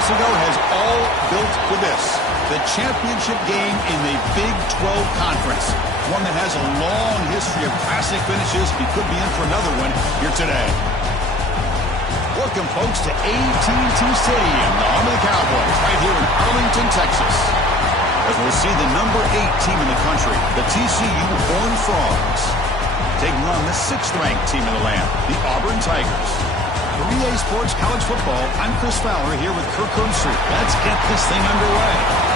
months ago has all built for this. The championship game in the Big 12 Conference. One that has a long history of classic finishes. He could be in for another one here today. Welcome, folks, to AT&T Stadium, the home of the Cowboys, right here in Arlington, Texas. As we'll see the number 8 team in the country, the TCU Horned Frogs, taking on the 6th-ranked team in the land, the Auburn Tigers. For EA Sports College Football, I'm Chris Fowler here with Kirk Herbstreit. Let's get this thing underway.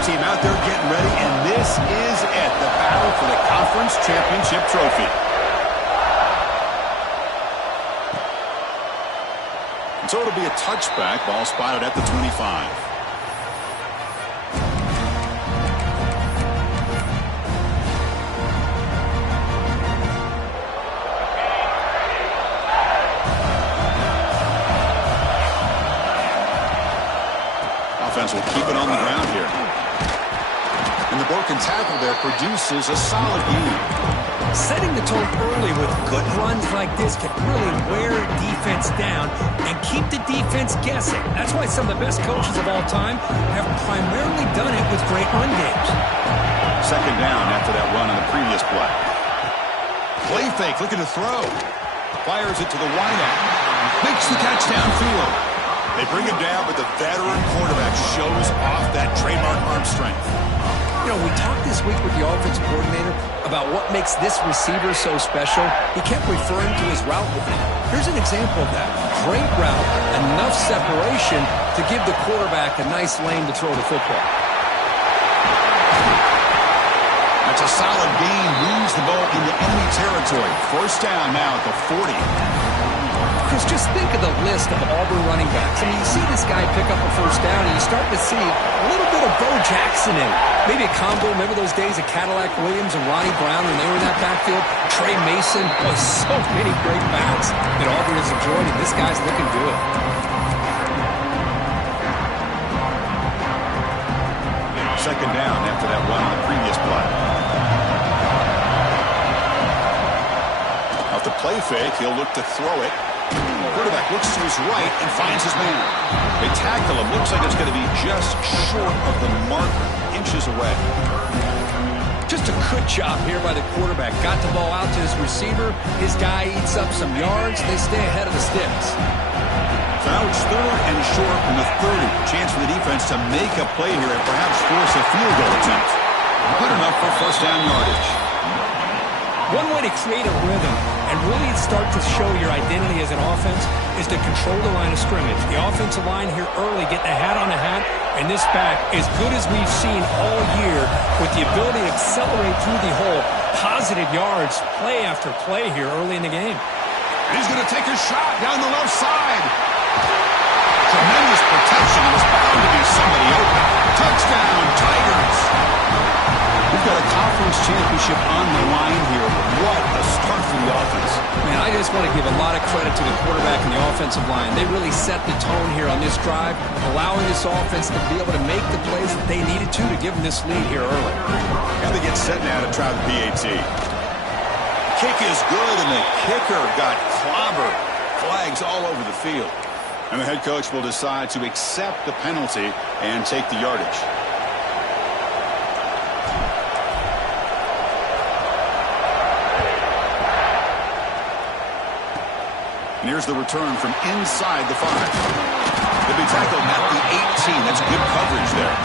Team out there getting ready, and this is it, the battle for the conference championship trophy. And so it'll be a touchback, ball spotted at the 25. Offense will keep it on the ground here. And the broken tackle there produces a solid gain. Setting the tone early with good runs like this can really wear a defense down and keep the defense guessing. That's why some of the best coaches of all time have primarily done it with great run games. Second down after that run on the previous play. Play fake, looking to throw. Fires it to the wideout. Makes the catch downfield. They bring him down, but the veteran quarterback shows off that trademark arm strength. You know, we talked this week with the offensive coordinator about what makes this receiver so special. He kept referring to his route with him. Here's an example of that. Great route, enough separation to give the quarterback a nice lane to throw the football. That's a solid gain. Moves the ball into enemy territory. First down now at the 40. Chris, just think of the list of Auburn running backs. I mean, you see this guy pick up a first down, and you start to see a little bit of Bo Jackson in it. Maybe a combo. Remember those days of Cadillac Williams and Ronnie Brown when they were in that backfield? Trey Mason. Oh, so many great backs that Auburn has enjoyed, and this guy's looking good. Second down after that run on the previous play. Off the play fake, he'll look to throw it. Quarterback looks to his right and finds his man. They tackle him. Looks like it's going to be just short of the marker, inches away. Just a good job here by the quarterback. Got the ball out to his receiver. His guy eats up some yards. They stay ahead of the sticks. So now it's 3rd and short from the 30. Chance for the defense to make a play here and perhaps force a field goal attempt. Good enough for first down yardage. One way to create a rhythm and really start to show your identity as an offense is to control the line of scrimmage. The offensive line here early, getting a hat on the hat, and this back, as good as we've seen all year, with the ability to accelerate through the hole, positive yards, play after play here early in the game. And he's going to take a shot down the left side. Tremendous protection. There's bound to be somebody open. Touchdown, Tigers. We've got a conference championship on the line here. What a start for the offense. Man, I just want to give a lot of credit to the quarterback and the offensive line. They really set the tone here on this drive, allowing this offense to be able to make the plays that they needed to give them this lead here early. And they get set now to try the PAT. Kick is good, and the kicker got clobbered. Flags all over the field. And the head coach will decide to accept the penalty and take the yardage. And here's the return from inside the 5. They'll be tackled at the 18. That's good coverage there.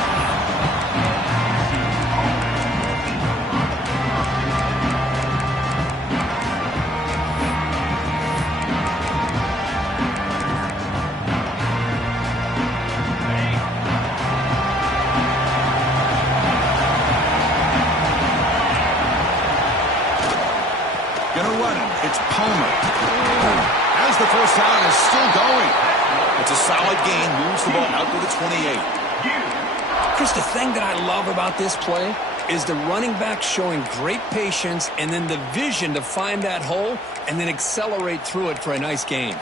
Gonna run it. It's Palmer. As the first down is still going. It's a solid gain. Moves the ball out to the 28. Chris, the thing that I love about this play is the running back showing great patience and then the vision to find that hole and then accelerate through it for a nice gain.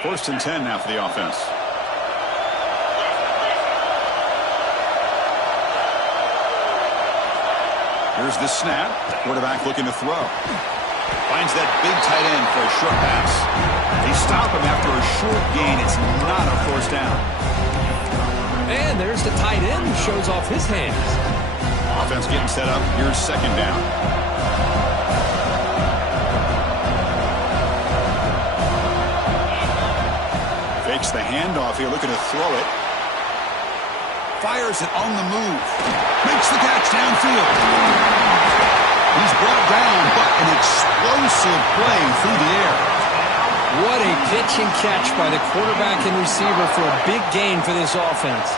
1st and 10 now for the offense. Here's the snap. Quarterback looking to throw. Finds that big tight end for a short pass. They stop him after a short gain. It's not a 1st down. And there's the tight end who shows off his hands. Offense getting set up. Here's 2nd down. Fakes the handoff here, looking to throw it. Fires it on the move. Makes the catch downfield. He's brought down, but an explosive play through the air. What a pitch and catch by the quarterback and receiver for a big gain for this offense.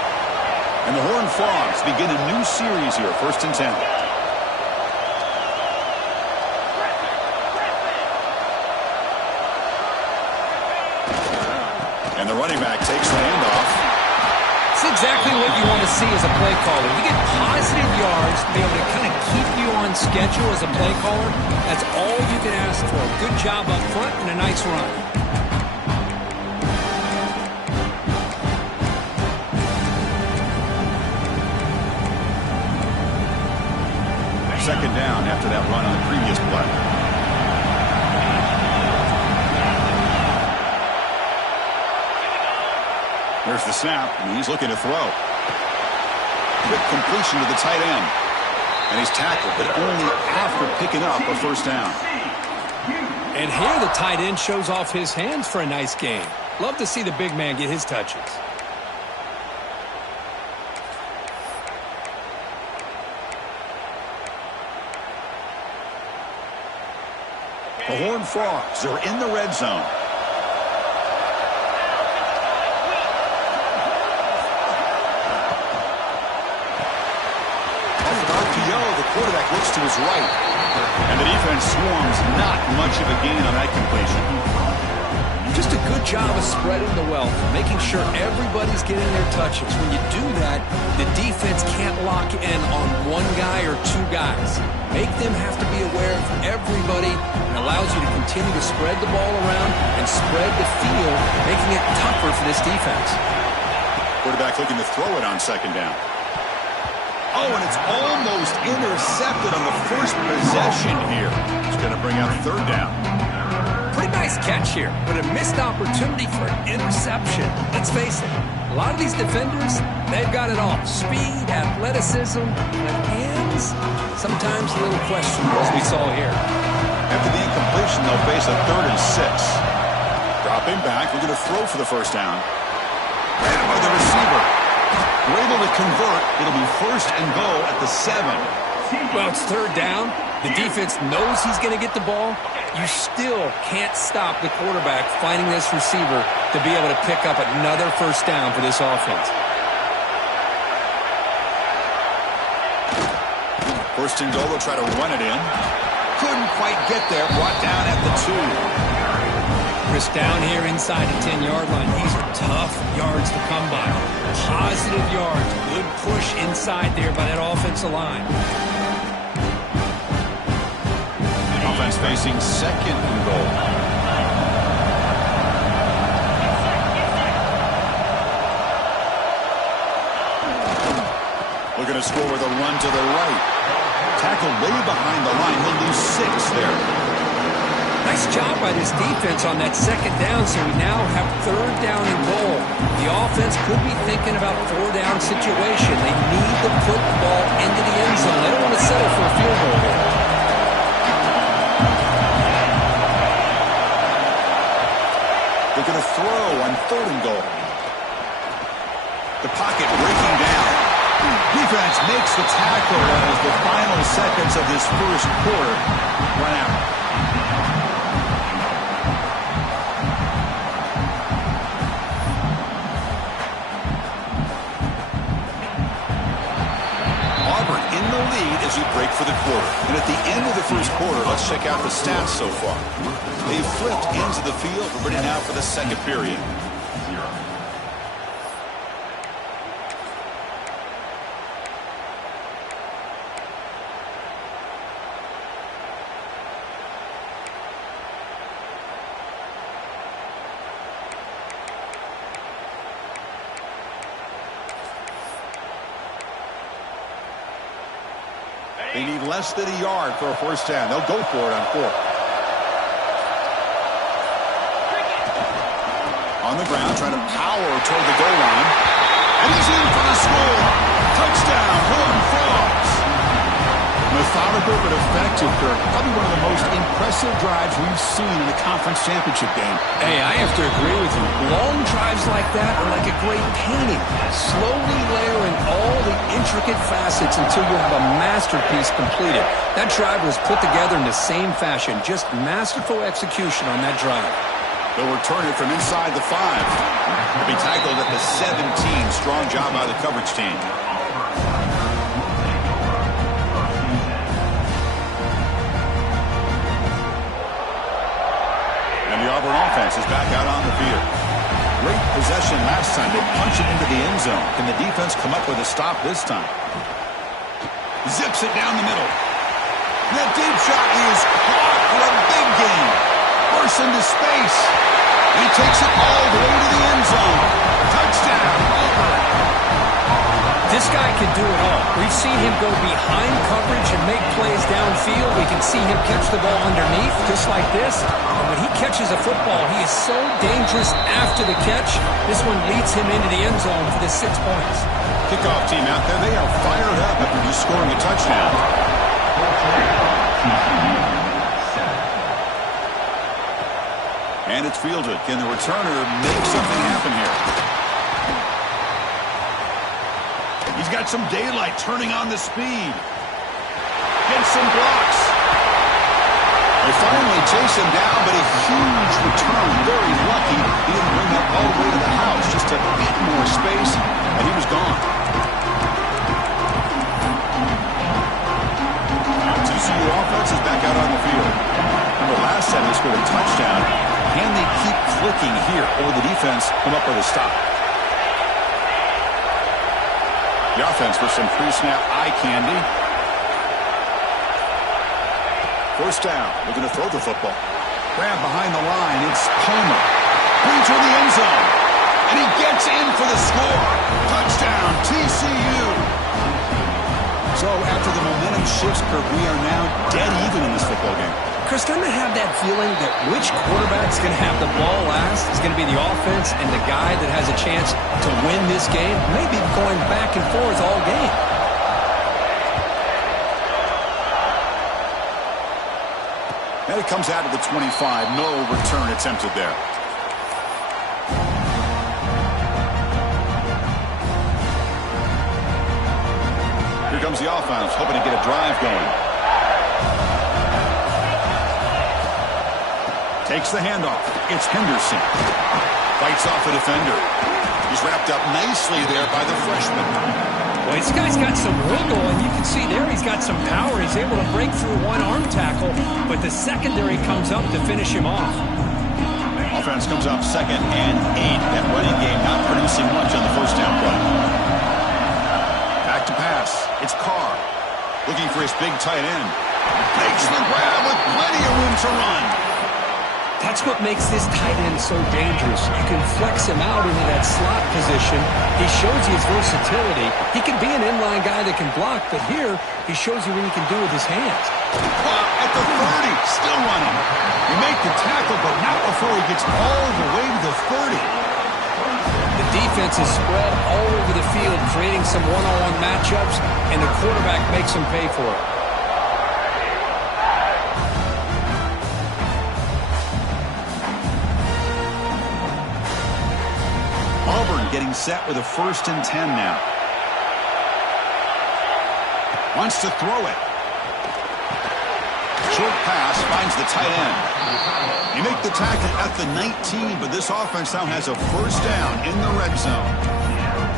And the Horned Frogs begin a new series here, 1st and 10. And the running back takes the handoff. It's exactly what you want to see as a play caller. You get positive yards to be able to kind of keep you on schedule as a play caller. That's all you can ask for. Good job up front and a nice run. 2nd down after that run on the previous play. There's the snap, and he's looking to throw. Quick completion to the tight end. And he's tackled, but only after picking up a 1st down. And here the tight end shows off his hands for a nice gain. Love to see the big man get his touches. The Horned Frogs are in the red zone. Off an RPO, the quarterback looks to his right. And the defense swarms. Not much of a gain on that completion. Just a good job of spreading the wealth, making sure everybody's getting their touches. When you do that, the defense can't lock in on one guy or two guys. Make them have to be aware of everybody. It allows you to continue to spread the ball around and spread the field, making it tougher for this defense. Quarterback looking to throw it on 2nd down. Oh, and it's almost intercepted on the first possession here. It's going to bring out 3rd down. Pretty nice catch here, but a missed opportunity for an interception. Let's face it, a lot of these defenders, they've got it all. Speed, athleticism, but hands, sometimes a little questionable, as we saw here. After the incompletion, they'll face a 3rd and 6. Dropping back, we're going to throw for the 1st down. Ran by the receiver. We're able to convert. It'll be 1st and goal at the 7. Well, it's 3rd down. The defense knows he's going to get the ball. You still can't stop the quarterback finding this receiver to be able to pick up another 1st down for this offense. 1st and goal, they'll try to run it in. Couldn't quite get there. Brought down at the 2. Chris, down here inside the 10-yard line, these are tough yards to come by. Positive yards. Good push inside there by that offensive line. Offense facing 2nd and goal. Looking to score with a run to the right. Tackled way behind the line. He'll lose 6 there. Nice job by this defense on that 2nd down, so we now have 3rd down and goal. The offense could be thinking about 4-down situation. They need to put the ball into the end zone. They don't want to settle for a field goal here. They're going to throw on 3rd and goal. The pocket breaking down. Defense makes the tackle as the final seconds of this 1st quarter run out. Auburn in the lead as you break for the quarter. And at the end of the 1st quarter, let's check out the stats so far. They've flipped into the field. We're ready now for the 2nd period. They need less than a yard for a first down. They'll go for it on fourth. On the ground, trying to power toward the goal line. And he's in for the score. Touchdown, Horned Frogs. Methodical but effective, Kirk. Probably one of the most impressive drives we've seen in a conference championship game. Hey, I have to agree with you. Long drives like that are like a great painting. Slowly layering all the intricate facets until you have a masterpiece completed. That drive was put together in the same fashion. Just masterful execution on that drive. They'll return it from inside the 5. They'll be tackled at the 17. Strong job by the coverage team. And the Auburn offense is back out on the field. Great possession last time. They punch it into the end zone. Can the defense come up with a stop this time? Zips it down the middle. That deep shot is caught for a big gain. Bursts into space. He takes it all the way to the end zone. Touchdown, Auburn. This guy can do it all. We've seen him go behind coverage and make plays downfield. We can see him catch the ball underneath, just like this. And when he catches a football, he is so dangerous after the catch. This one leads him into the end zone for the 6 points. Kickoff team out there. They are fired up after just scoring a touchdown. And it's fielded. Can the returner make something happen here? He's got some daylight turning on the speed. Gets some blocks. They finally chase him down, but a huge return. Very lucky he didn't bring that all the way to the house. Just a bit more space, and he was gone. TCU offense is back out on the field. Remember last time they scored a touchdown. Can they keep clicking here, or the defense come up with a stop? The offense with some pre-snap eye candy. First down, looking to throw the football. Grab behind the line, it's Palmer. Brings her the end zone. And he gets in for the score. Touchdown, TCU. So after the momentum shifts, Kirk, we are now dead even in this football game. Chris, doesn't it have that feeling that which quarterback's going to have the ball last is going to be the offense, and the guy that has a chance to win this game may be going back and forth all game? And it comes out of the 25. No return attempted there. Here comes the offense, hoping to get a drive going. Takes the handoff. It's Henderson. Fights off a defender. He's wrapped up nicely there by the freshman. Well, this guy's got some wiggle, and you can see there he's got some power. He's able to break through one arm tackle, but the secondary comes up to finish him off. Offense comes up 2nd and 8. That running game not producing much on the first down play. Back to pass. It's Carr. Looking for his big tight end. Makes the grab with plenty of room to run. That's what makes this tight end so dangerous. You can flex him out into that slot position. He shows you his versatility. He can be an inline guy that can block, but here he shows you what he can do with his hands. At the 30, still running. He made the tackle, but not before he gets all the way to the 30. The defense is spread all over the field, creating some one-on-one matchups, and the quarterback makes him pay for it. Auburn getting set with a 1st and 10 now. Wants to throw it. Short pass finds the tight end. They make the tackle at the 19, but this offense now has a first down in the red zone.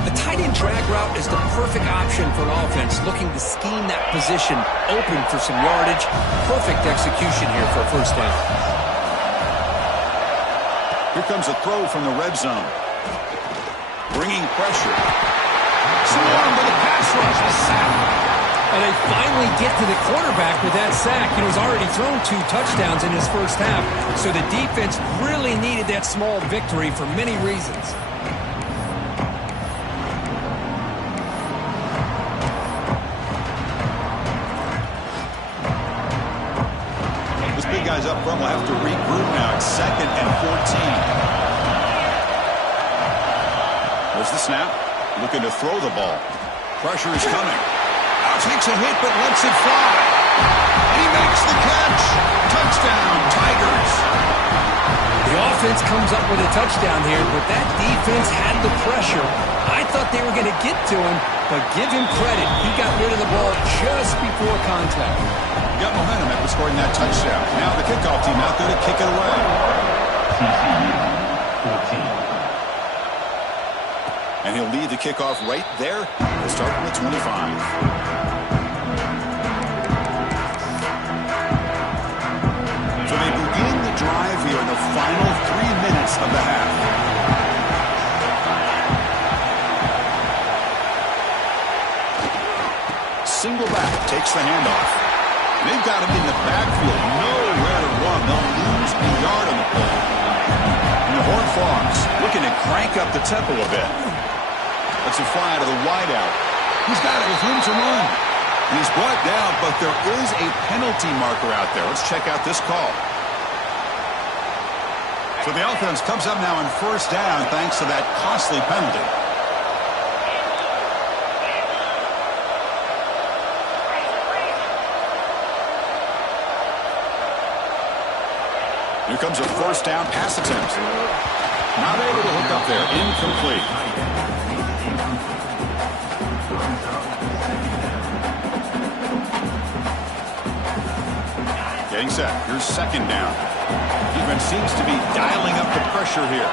The tight end drag route is the perfect option for an offense looking to scheme that position open for some yardage. Perfect execution here for a first down. Here comes a throw from the red zone. Bringing pressure. Swarmed by the pass rush. A sack. And they finally get to the quarterback with that sack. He's already thrown 2 touchdowns in his first half. So the defense really needed that small victory for many reasons. guys up front will have to regroup now. It's 2nd and 14. There's the snap. Looking to throw the ball. Pressure is coming. Now takes a hit but lets it fly. And he makes the catch. Touchdown, Tigers. The offense comes up with a touchdown here, but that defense had the pressure. I thought they were going to get to him, but give him credit. He got rid of the ball just before contact. Got momentum after scoring that touchdown. Now the kickoff team out there to kick it away. And he'll lead the kickoff right there. We'll start from the 25. So they begin the drive here in the final 3 minutes of the half. Single back takes the handoff. They've got him in the backfield. Nowhere to run. They'll lose a yard on the play. And the Horned Frogs looking to crank up the tempo a bit. That's a fly out of the wideout. He's got it with room to run. And he's brought down, but there is a penalty marker out there. Let's check out this call. So the offense comes up now on 1st down thanks to that costly penalty. Here comes a 1st down pass attempt. Not able to hook up there. Incomplete. Getting set. Here's 2nd down. Defense seems to be dialing up the pressure here.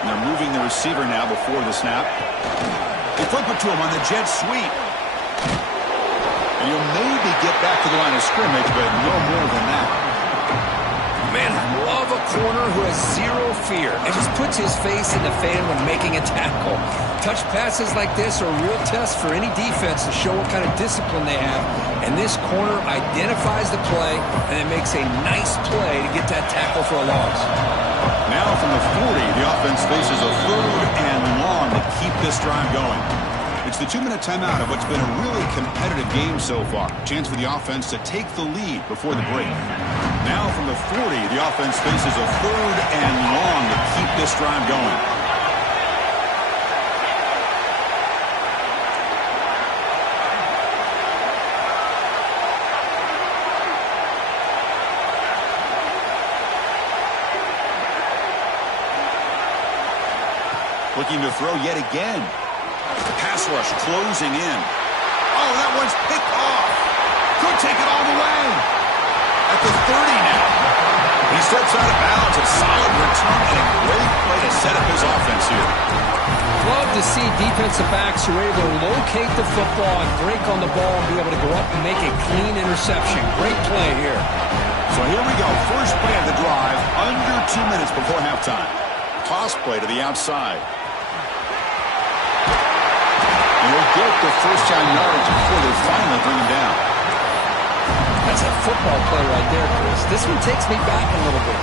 And they're moving the receiver now before the snap. They flip it to him on the jet sweep. And you'll maybe get back to the line of scrimmage, but no more than that. Man, I love a corner who has zero fear and just puts his face in the fan when making a tackle. Touch passes like this are a real test for any defense to show what kind of discipline they have. And this corner identifies the play and it makes a nice play to get that tackle for a loss. Now from the 40, the offense faces a 3rd and long to keep this drive going. It's the 2-minute timeout of what's been a really competitive game so far. Chance for the offense to take the lead before the break. Now from the 40, the offense faces a 3rd and long to keep this drive going. Looking to throw yet again. Pass rush closing in. Oh, that one's picked off. Could take it all the way. At the 30 now. He steps out of bounds. A solid return and a great play to set up his offense here. Love to see defensive backs who are able to locate the football and break on the ball and be able to go up and make a clean interception. Great play here. So here we go. First play of the drive. Under 2 minutes before halftime. Toss play to the outside. And he'll get the 1st-down yards before they finally bring him down. That's a football play right there, Chris. This one takes me back a little bit.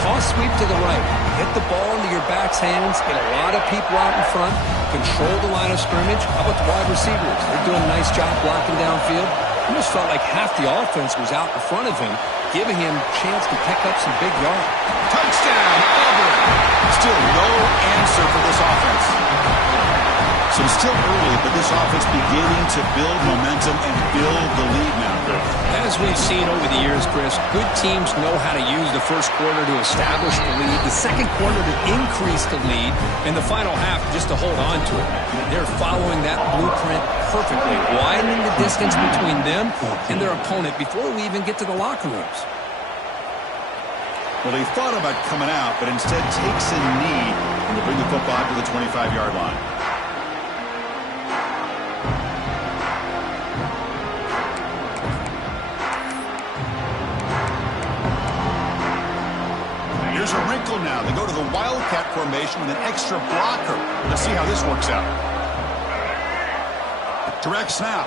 Toss sweep to the right. Hit the ball into your back's hands. Get a lot of people out in front. Control the line of scrimmage. How about the wide receivers? They're doing a nice job blocking downfield. Almost felt like half the offense was out in front of him, giving him a chance to pick up some big yards. Touchdown, Auburn. Still no answer for this offense. So still early, but this offense beginning to build momentum and build the lead now. As we've seen over the years, Chris, good teams know how to use the first quarter to establish the lead, the second quarter to increase the lead, and the final half just to hold on to it. They're following that blueprint perfectly, widening the distance between them and their opponent before we even get to the locker rooms. Well, they thought about coming out, but instead takes a knee and they bring the football to the 25-yard line. Here's a wrinkle now. They go to the Wildcat formation with an extra blocker. Let's see how this works out. Direct snap.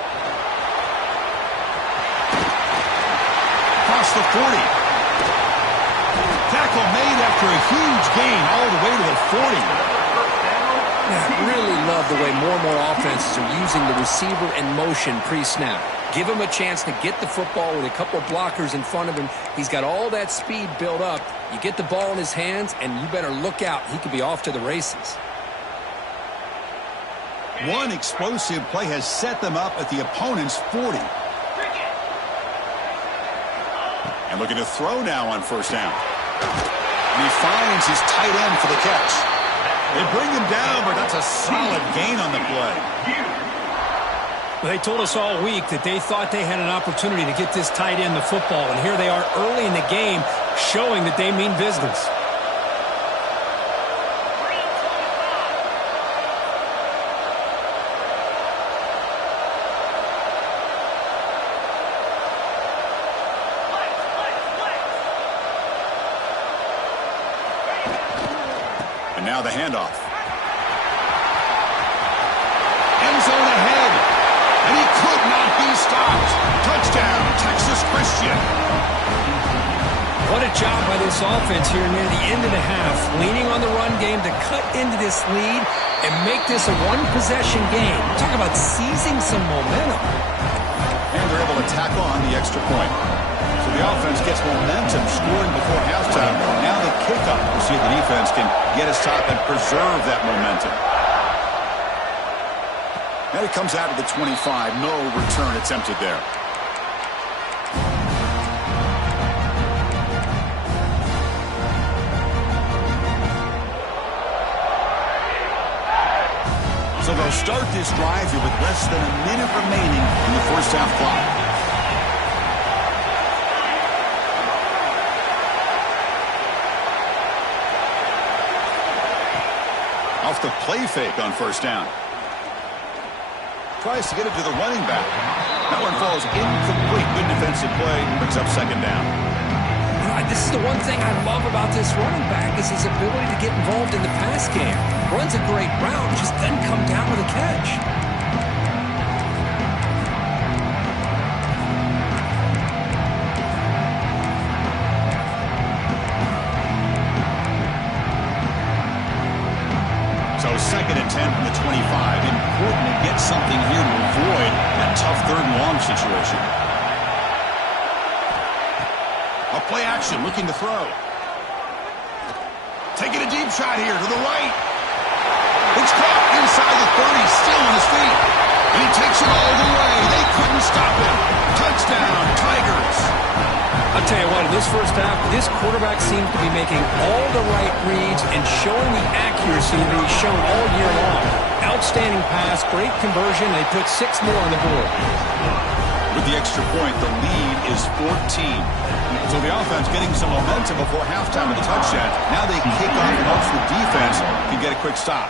Across the 40. Tackle made after a huge gain all the way to the 40. I really love the way more and more offenses are using the receiver in motion pre-snap. Give him a chance to get the football with a couple of blockers in front of him. He's got all that speed built up. You get the ball in his hands, and you better look out. He could be off to the races. One explosive play has set them up at the opponent's 40. And looking to throw now on first down. And he finds his tight end for the catch. They bring him down, but that's a solid gain on the play. Well, they told us all week that they thought they had an opportunity to get this tight end the football, and here they are early in the game showing that they mean business. Now the handoff. End zone ahead. And he could not be stopped. Touchdown, Texas Christian. What a job by this offense here near the end of the half. Leaning on the run game to cut into this lead and make this a one-possession game. Talk about seizing some momentum. And they're able to tack on the extra point. So the offense gets momentum scoring before halftime. Now the kickoff. We'll see if the defense can get his top and preserve that momentum. And it comes out of the 25. No return attempted there. So they'll start this drive here with less than a minute remaining in the first half clock. Off the play fake on first down. Tries to get it to the running back. That one falls incomplete. Good defensive play. Brings up second down. This is the one thing I love about this running back is his ability to get involved in the pass game. Runs a great route, just doesn't come down with a catch. So second and 10 from the 25. Important to get something here to avoid that tough third and long situation. A play action, looking to throw. Taking a deep shot here to the right. It's caught inside the 30, still on his feet. And he takes it all the way. They couldn't stop him. Touchdown, Tigers. I'll tell you what, in this first half, this quarterback seems to be making all the right reads and showing the accuracy that he's shown all year long. Outstanding pass, great conversion. They put 6 more on the board. With the extra point, the lead is 14. So the offense getting some momentum before halftime with the touchdown. Now they kick off and hopes the defense can get a quick stop.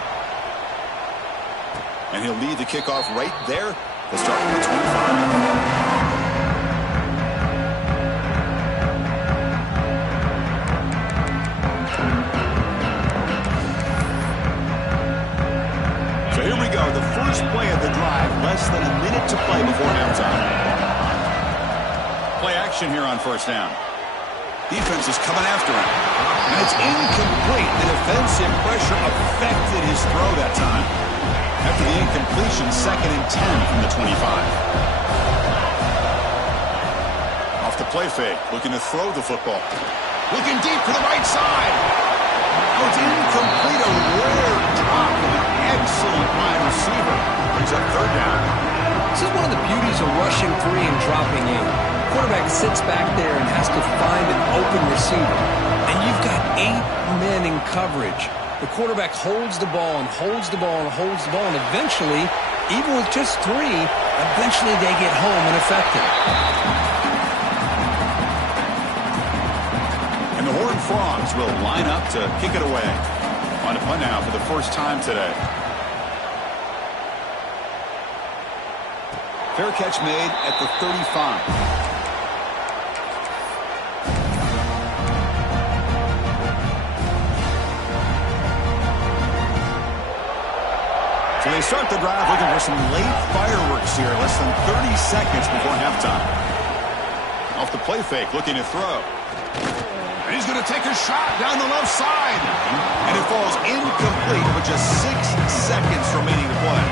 And he'll lead the kickoff right there. They'll start from the 25. So here we go. The first play of the drive. Less than a minute to play before halftime. Play action here on first down. Defense is coming after him. And it's incomplete. The defensive pressure affected his throw that time. After the incompletion, second and 10 from the 25. Off the play fake, looking to throw the football. Looking deep to the right side. Oh, it's incomplete. A rare drop of an excellent wide receiver. Brings up third down. This is one of the beauties of rushing 3 and dropping 8. Quarterback sits back there and has to find an open receiver. And you've got 8 men in coverage. The quarterback holds the ball and holds the ball and holds the ball. And eventually, even with just 3, eventually they get home and effective. And the Horned Frogs will line up to kick it away. On a punt now for the first time today. Fair catch made at the 35. So they start the drive looking for some late fireworks here. Less than 30 seconds before halftime. Off the play fake, looking to throw. And he's going to take a shot down the left side. And it falls incomplete with just 6 seconds remaining to play.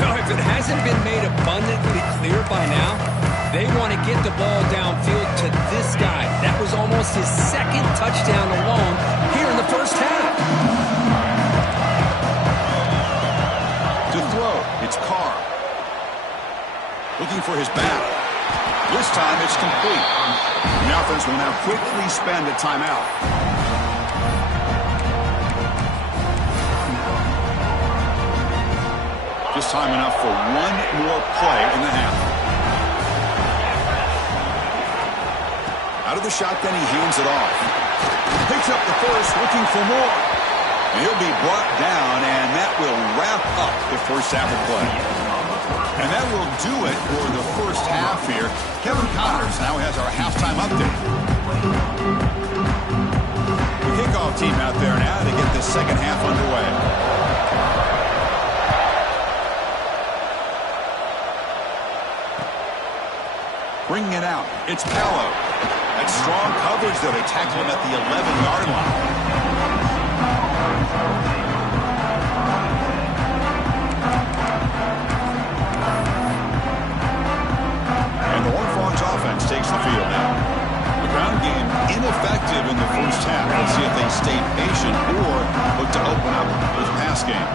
Now, if it hasn't been made abundantly clear by now, they want to get the ball downfield to this guy. That was almost his second touchdown alone here in the first half. To throw, it's Carr. Looking for his back. This time it's complete. The offense will now quickly spend a timeout. Just time enough for one more play in the half. Out of the shotgun, he hands it off. Picks up the first, looking for more. And he'll be brought down, and that will wrap up the first half of play. And that will do it for the first half here. Kevin Connors now has our halftime update. The kickoff team out there now to get the second half underway. Bringing it out, it's Paolo. That strong coverage, though. They tackle him at the 11-yard line. Takes the field now. The ground game ineffective in the first half. Let's see if they stay patient or look to open up with pass game.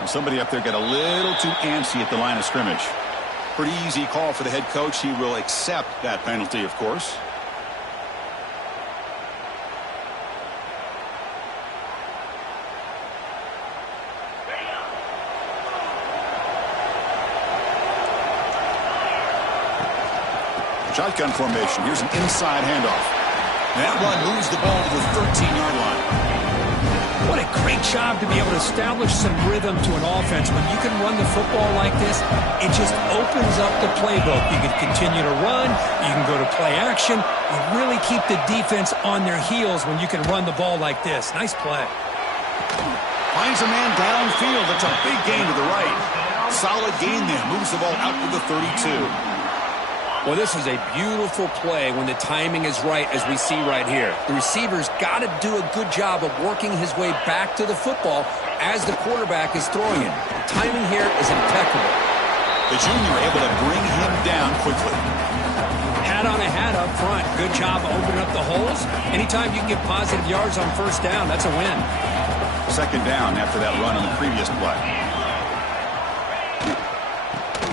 And somebody up there got a little too antsy at the line of scrimmage. Pretty easy call for the head coach. He will accept that penalty, of course. Shotgun formation. Here's an inside handoff. That one moves the ball to the 13-yard line. What a great job to be able to establish some rhythm to an offense. When you can run the football like this, it just opens up the playbook. You can continue to run. You can go to play action. You really keep the defense on their heels when you can run the ball like this. Nice play. Finds a man downfield. That's a big gain to the right. Solid gain there. Moves the ball out to the 32. Well, this is a beautiful play when the timing is right, as we see right here. The receiver's got to do a good job of working his way back to the football as the quarterback is throwing it. The timing here is impeccable. The junior able to bring him down quickly. Hat on a hat up front. Good job of opening up the holes. Anytime you can get positive yards on first down, that's a win. Second down after that run on the previous play.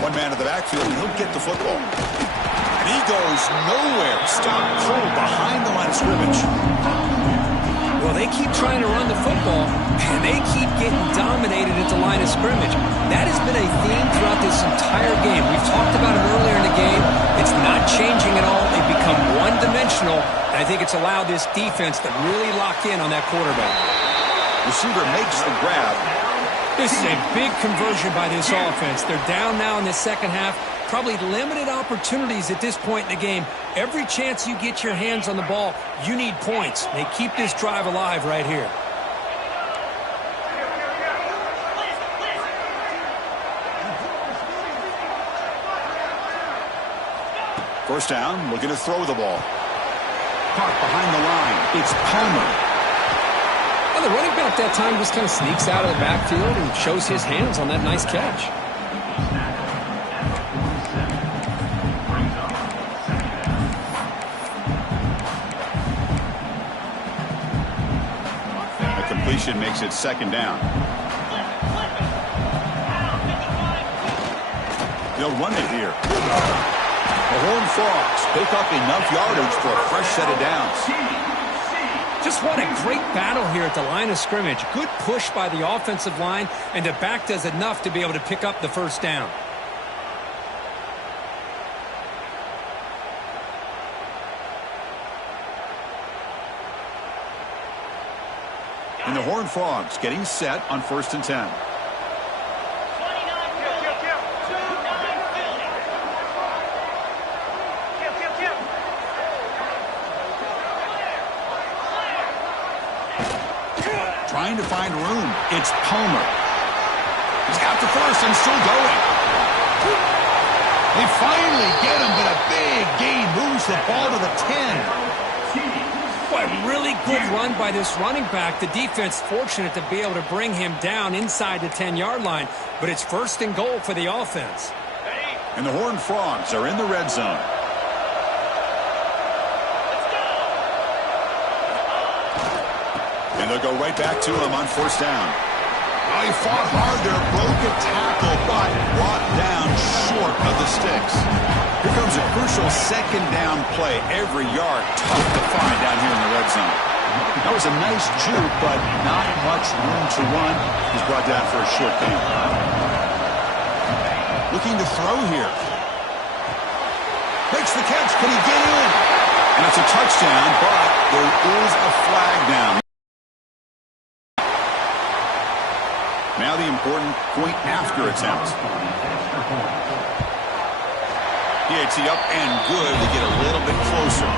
One man in the backfield, and he'll get the football. And he goes nowhere. Stop cold behind the line of scrimmage. Well, they keep trying to run the football, and they keep getting dominated at the line of scrimmage. That has been a theme throughout this entire game. We've talked about it earlier in the game. It's not changing at all. They've become one-dimensional, and I think it's allowed this defense to really lock in on that quarterback. Receiver makes the grab. This is a big conversion by this offense. They're down now in the second half. Probably limited opportunities at this point in the game. Every chance you get your hands on the ball, you need points. They keep this drive alive right here. First down, looking to throw the ball. Caught behind the line. It's Palmer. Well, the running back that time just kind of sneaks out of the backfield and shows his hands on that nice catch. The completion makes it second down. They'll run it here. The Horned Frogs pick up enough yardage for a fresh set of downs. Just what a great battle here at the line of scrimmage. Good push by the offensive line, and the back does enough to be able to pick up the first down. And the Horned Frogs getting set on 1st and 10. Trying to find room. It's Palmer. He's got the first and still going. They finally get him, but a big gain moves the ball to the 10. Boy, really good run by this running back. The defense fortunate to be able to bring him down inside the 10-yard line, but it's first and goal for the offense. And the Horned Frogs are in the red zone. And they'll go right back to him on first down. Oh, he fought hard there, broke a tackle, but brought down short of the sticks. Here comes a crucial second down play. Every yard tough to find down here in the red zone. That was a nice juke, but not much room to run. He's brought down for a short gain. Looking to throw here. Makes the catch. Can he get in? And it's a touchdown, but there is a flag down. Now the important point after attempt. PAT up and good to get a little bit closer.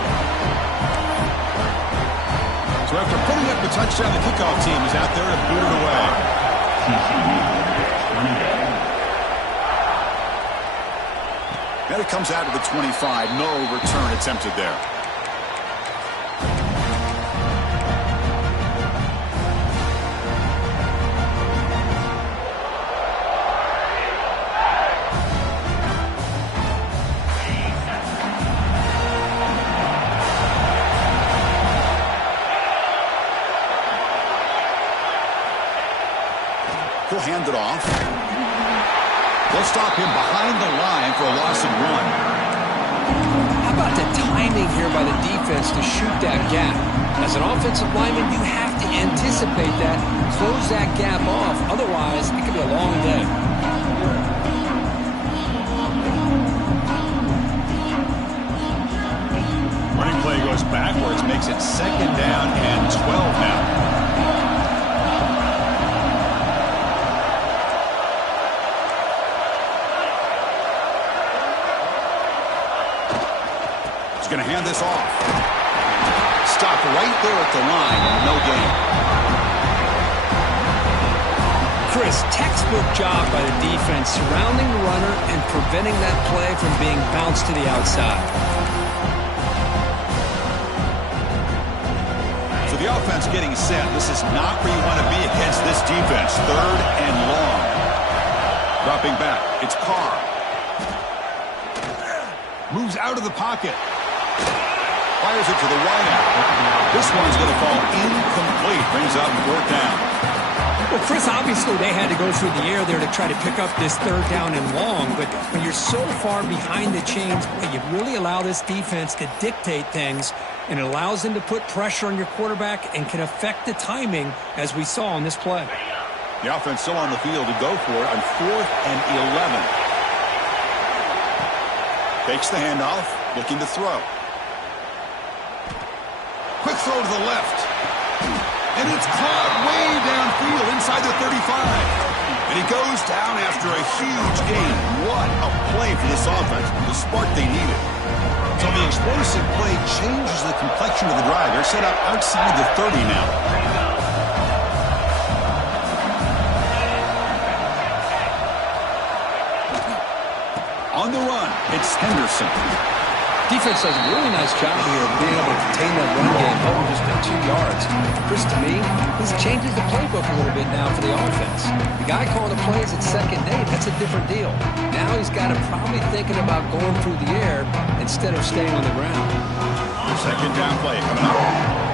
So after putting up the touchdown, the kickoff team is out there to boot it away. Then it comes out to the 25. No return attempted there. He'll hand it off. They'll stop him behind the line for a loss of 1. How about the timing here by the defense to shoot that gap? As an offensive lineman, you have to anticipate that, close that gap off. Otherwise, it could be a long day. Running play goes backwards, makes it second down and 12 now. He's going to hand this off. Stop right there at the line, and no gain. Chris, textbook job by the defense surrounding the runner and preventing that play from being bounced to the outside. So the offense getting set. This is not where you want to be against this defense. Third and long. Dropping back. It's Carr. Moves out of the pocket. Fires it to the wideout. This one's going to fall incomplete. Brings up fourth down. Well, Chris, obviously they had to go through the air there to try to pick up this third down and long, but when you're so far behind the chains, you really allow this defense to dictate things, and it allows them to put pressure on your quarterback and can affect the timing, as we saw on this play. The offense still on the field to go for it on 4th and 11. Takes the handoff, looking to throw. Quick throw to the left. And it's caught way downfield inside the 35. And he goes down after a huge gain. What a play for this offense. The spark they needed. So the explosive play changes the complexion of the drive. They're set up outside the 30 now. On the run, it's Henderson. Defense does a really nice job here of being able to contain that run game over just 2 yards. Chris, to me, this changes the playbook a little bit now for the offense. The guy calling the plays at second and 8, that's a different deal. Now he's got to probably thinking about going through the air instead of staying on the ground. Second down play coming up.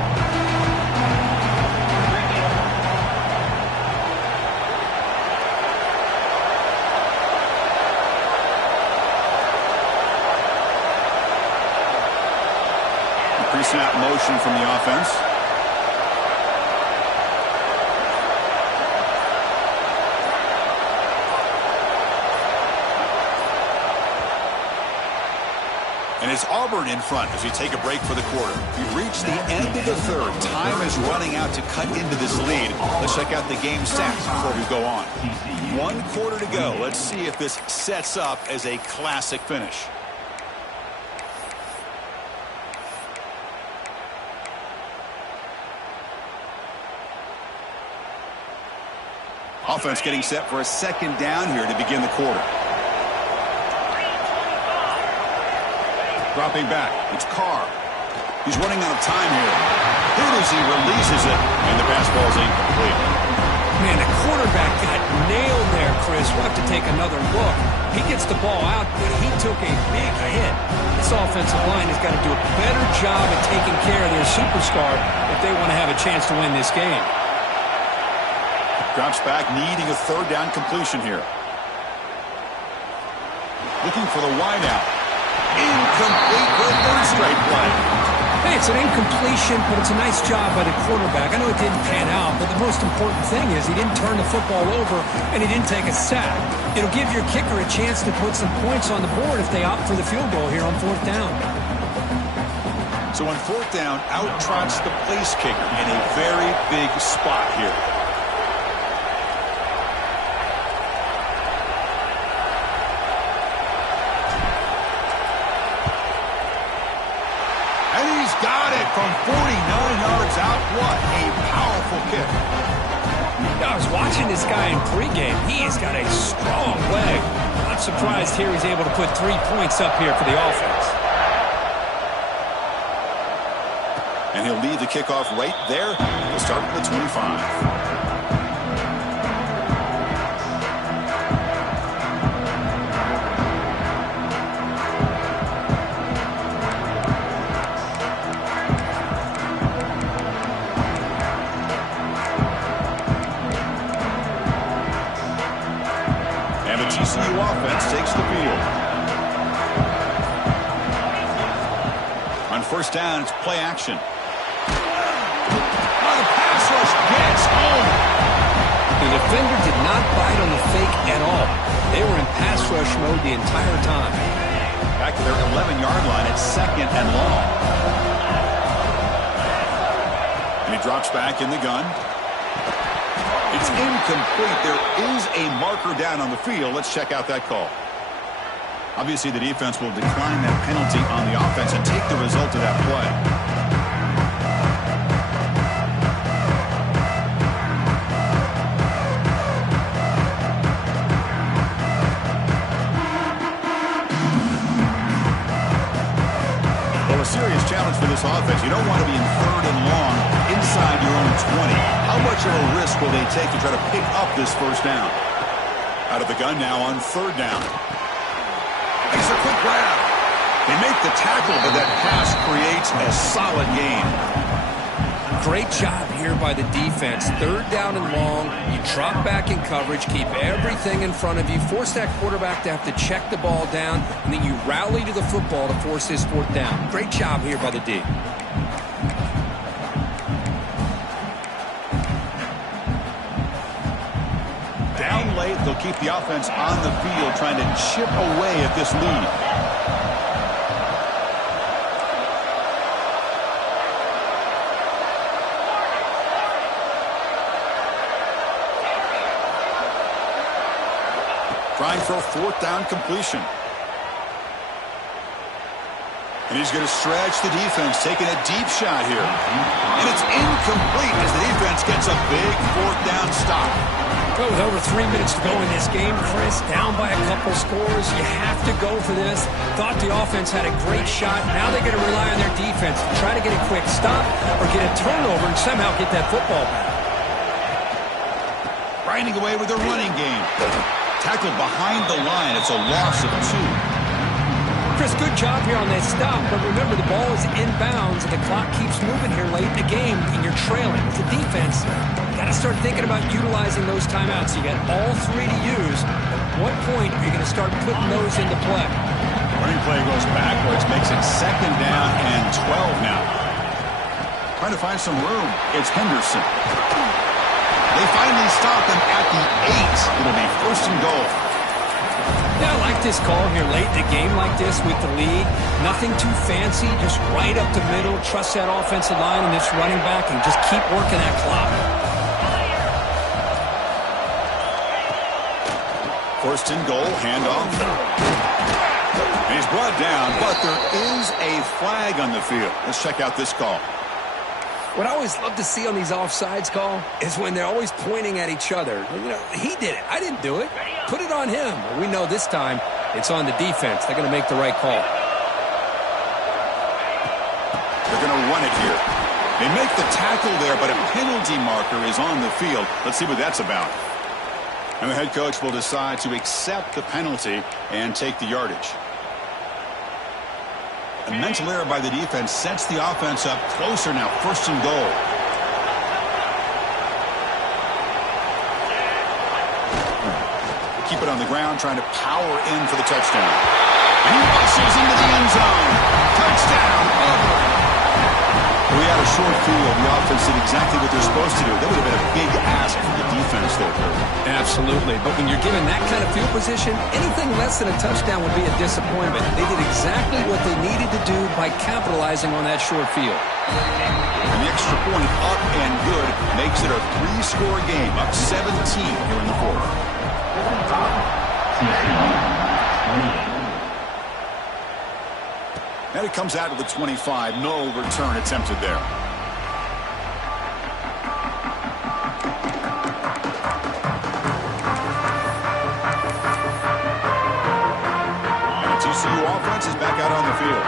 Pre-snap motion from the offense. And it's Auburn in front as we take a break for the quarter. We've reached the end of the third. Time is running out to cut into this lead. Let's check out the game stats before we go on. 1 quarter to go. Let's see if this sets up as a classic finish. Offense getting set for a second down here to begin the quarter. Dropping back, it's Carr. He's running out of time here. Here as he releases it, and the pass ball is incomplete. Man, the quarterback got nailed there, Chris. We'll have to take another look. He gets the ball out, but he took a big hit. This offensive line has got to do a better job at taking care of their superstar if they want to have a chance to win this game. Drops back, needing a third down completion here. Looking for the wideout. Incomplete for a third straight play. Hey, it's an incompletion, but it's a nice job by the quarterback. I know it didn't pan out, but the most important thing is he didn't turn the football over and he didn't take a sack. It'll give your kicker a chance to put some points on the board if they opt for the field goal here on fourth down. So on fourth down, out trots the place kicker in a very big spot here. Got it from 49 yards out. What a powerful kick. I was watching this guy in pregame. He's got a strong leg. Not surprised here he's able to put 3 points up here for the offense. And he'll lead the kickoff right there. We'll start with the 25. Offense takes the field. On first down, it's play action. Oh, the pass rush gets home. The defender did not bite on the fake at all. They were in pass rush mode the entire time. Back to their 11-yard line. It's second and long. And he drops back in the gun. It's incomplete. There is a marker down on the field. Let's check out that call. Obviously, the defense will decline that penalty on the offense and take the result of that play. Well, a serious challenge for this offense. You don't want to be in third and long inside your own 20. How much of a risk will they take to try to pick up this first down? Out of the gun now on third down. Makes a quick grab. They make the tackle, but that pass creates a solid gain. Great job here by the defense. Third down and long. You drop back in coverage, keep everything in front of you, force that quarterback to have to check the ball down, and then you rally to the football to force this fourth down. Great job here by the D. Down late, they'll keep the offense on the field trying to chip away at this lead. Trying for a fourth down completion. And he's going to stretch the defense, taking a deep shot here. And it's incomplete as the defense gets a big fourth down stop. Well, with over 3 minutes to go in this game, Chris, down by a couple scores, you have to go for this. Thought the offense had a great shot. Now they're going to rely on their defense to try to get a quick stop or get a turnover and somehow get that football back. Grinding away with their running game. Tackled behind the line. It's a loss of 2. Chris, good job here on that stop, but remember the ball is inbounds and the clock keeps moving here late in the game and you're trailing. With the defense, you got to start thinking about utilizing those timeouts. You got all 3 to use. At what point are you going to start putting those into play? Running play goes backwards, makes it second down and 12 now. Trying to find some room. It's Henderson. They finally stop him at the 8. It'll be first and goal. Yeah, I like this call here late in a game like this with the lead. Nothing too fancy, just right up the middle. Trust that offensive line and this running back and just keep working that clock. First and goal, handoff. And he's brought down, but there is a flag on the field. Let's check out this call. What I always love to see on these offsides call is when they're always pointing at each other. You know, he did it. I didn't do it. Put it on him. Well, we know this time it's on the defense. They're going to make the right call. They're going to run it here. They make the tackle there, but a penalty marker is on the field. Let's see what that's about. And the head coach will decide to accept the penalty and take the yardage. A mental error by the defense sets the offense up closer now. First and goal. Keep it on the ground, trying to power in for the touchdown. And he rushes into the end zone. Touchdown. Over. We had a short field. The offense did exactly what they're supposed to do. That would have been a big ask for the defense there, Kurt. Absolutely. But when you're given that kind of field position, anything less than a touchdown would be a disappointment. They did exactly what they needed to do by capitalizing on that short field. And the extra point up and good makes it a 3-score game, up 17 here in the fourth. And it comes out to the 25. No return attempted there. And the TCU offense is back out on the field.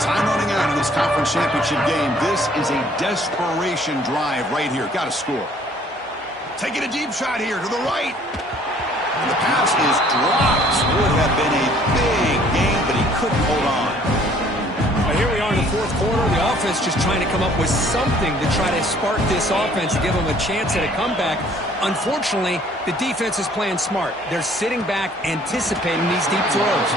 Time running out in this conference championship game. This is a desperation drive right here. Got to score. Taking a deep shot here to the right. And the pass is dropped. Would have been a big game, but he couldn't hold on. Here we are in the fourth quarter. The offense just trying to come up with something to try to spark this offense to give them a chance at a comeback. Unfortunately, the defense is playing smart. They're sitting back, anticipating these deep throws.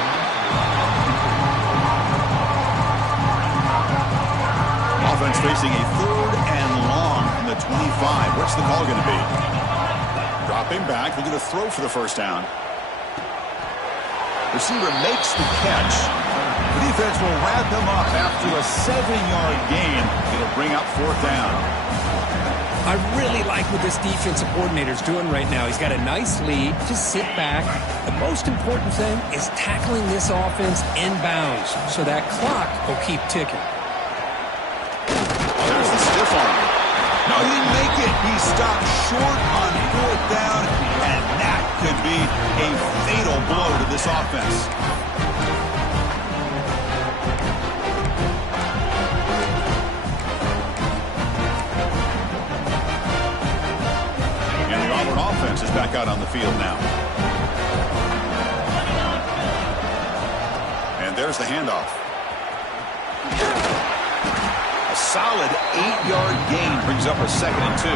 Offense facing a 3rd and long from the 25. What's the call going to be? Dropping back, looking to throw for the first down. Receiver makes the catch. The defense will wrap him up after a 7-yard gain. It'll bring up 4th down. I really like what this defensive coordinator is doing right now. He's got a nice lead. Just sit back. The most important thing is tackling this offense inbounds so that clock will keep ticking. Oh, there's the stiff arm. No, he didn't make it. He stopped short on 4th down, and that could be a fatal blow to this offense. Offense is back out on the field now. And there's the handoff. A solid 8-yard gain brings up a 2nd and 2.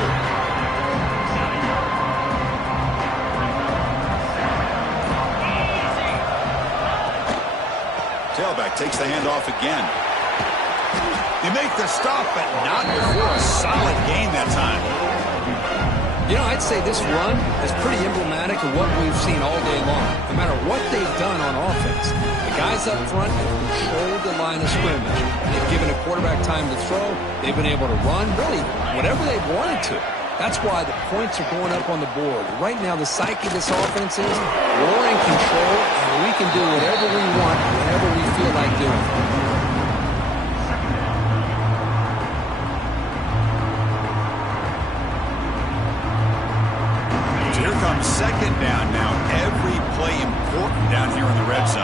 Tailback takes the handoff again. They make the stop, but not before a solid gain that time. You know, I'd say this run is pretty emblematic of what we've seen all day long. No matter what they've done on offense, the guys up front have controlled the line of scrimmage. They've given a quarterback time to throw. They've been able to run, really, whatever they've wanted to. That's why the points are going up on the board. Right now, the psyche of this offense is we're in control, and we can do whatever we want, whenever we feel like doing it. Here comes 2nd down now. Every play important down here in the red zone.